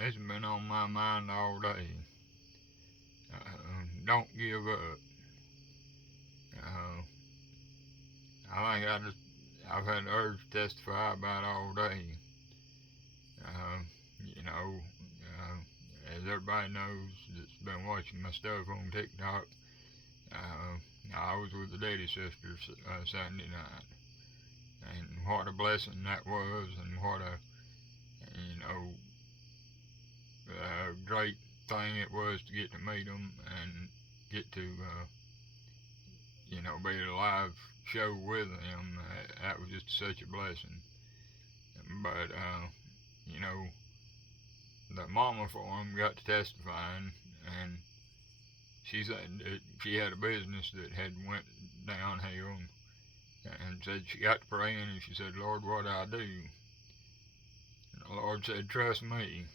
this has been on my mind all day. Don't give up. Uh, I think I've had the urge to testify about it all day. Uh, you know, as everybody knows that's been watching my stuff on TikTok, uh, I was with the Daddy Sisters Sunday night, and what a blessing that was, and what a great thing it was to get to meet them and get to be at a live show with them. That was just such a blessing. But you know, the mama for him got to testifying, and she said that she had a business that had went downhill, and said she got to praying, and she said, Lord, what do I do? And the Lord said, trust me.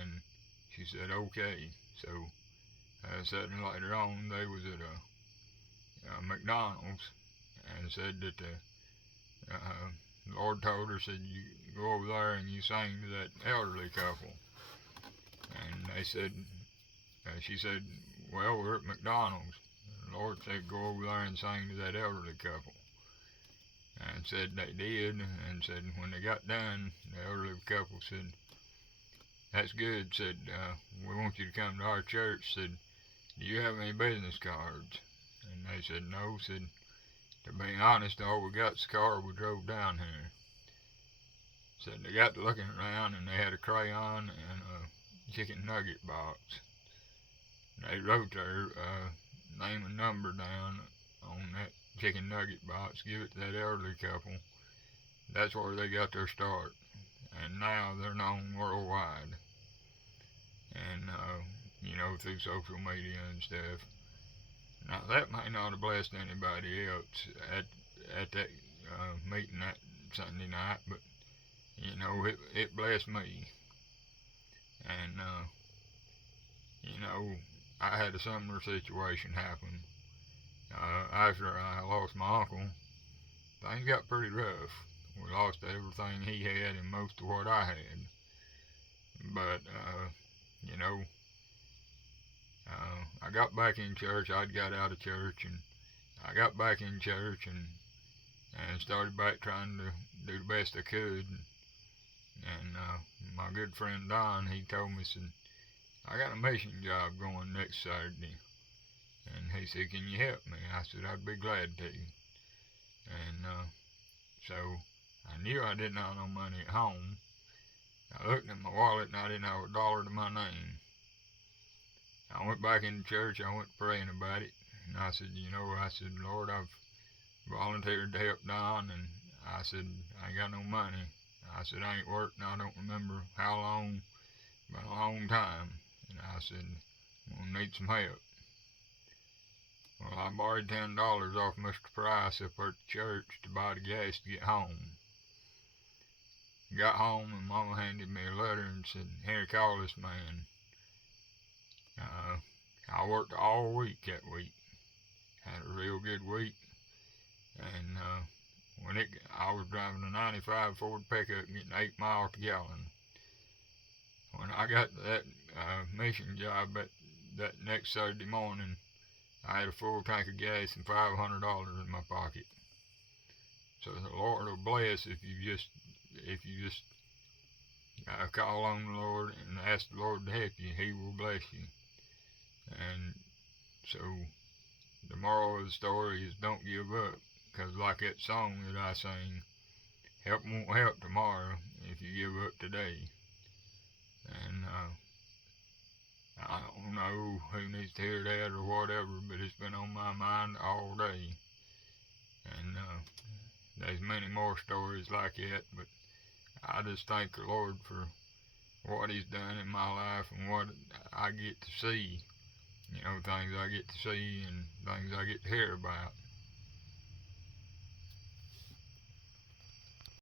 And she said, okay. So suddenly later on, they was at a McDonald's, and said that the Lord told her, said, you go over there and you sing to that elderly couple. And they said, she said, well, we're at McDonald's. The Lord said, go over there and sing to that elderly couple. And said they did, and said when they got done, the elderly couple said, that's good, said, we want you to come to our church, said, do you have any business cards? And they said, no, said, to be honest, all we got's the car we drove down here. Said they got to looking around, and they had a crayon and a chicken nugget box. They wrote their name and number down on that chicken nugget box, give it to that elderly couple. That's where they got their start. And now they're known worldwide. And, through social media and stuff. Now, that may not have blessed anybody else at that meeting that Sunday night, but, it blessed me. And, I had a similar situation happen. After I lost my uncle, things got pretty rough. We lost everything he had and most of what I had. But, I got back in church. I'd got out of church, and I got back in church and started back trying to do the best I could. And my good friend Don, he told me, said, I got a mission job going next Saturday. And he said, can you help me? I said, I'd be glad to. And so I knew I didn't have no money at home. I looked in my wallet and I didn't have a dollar to my name. I went back into church. I went praying about it. And I said, Lord, I've volunteered to help Don. And I said, I ain't got no money. I said, I ain't worked, and I don't remember how long, but a long time. And I said, I'm going to need some help. Well, I borrowed $10 off Mr. Price up at the church to buy the gas to get home. Got home, and Mama handed me a letter and said, here, call this man. I worked all week that week. Had a real good week. And I was driving a 95 Ford pickup getting 8 miles per gallon. When I got to that mission job that next Saturday morning, I had a full tank of gas and $500 in my pocket. So the Lord will bless if you just call on the Lord and ask the Lord to help you. He will bless you. And so the moral of the story is don't give up. Because like that song that I sing, help won't help tomorrow if you give up today. And I don't know who needs to hear that or whatever, but it's been on my mind all day. And there's many more stories like that, but I just thank the Lord for what He's done in my life and what I get to see. Things I get to see and things I get to hear about.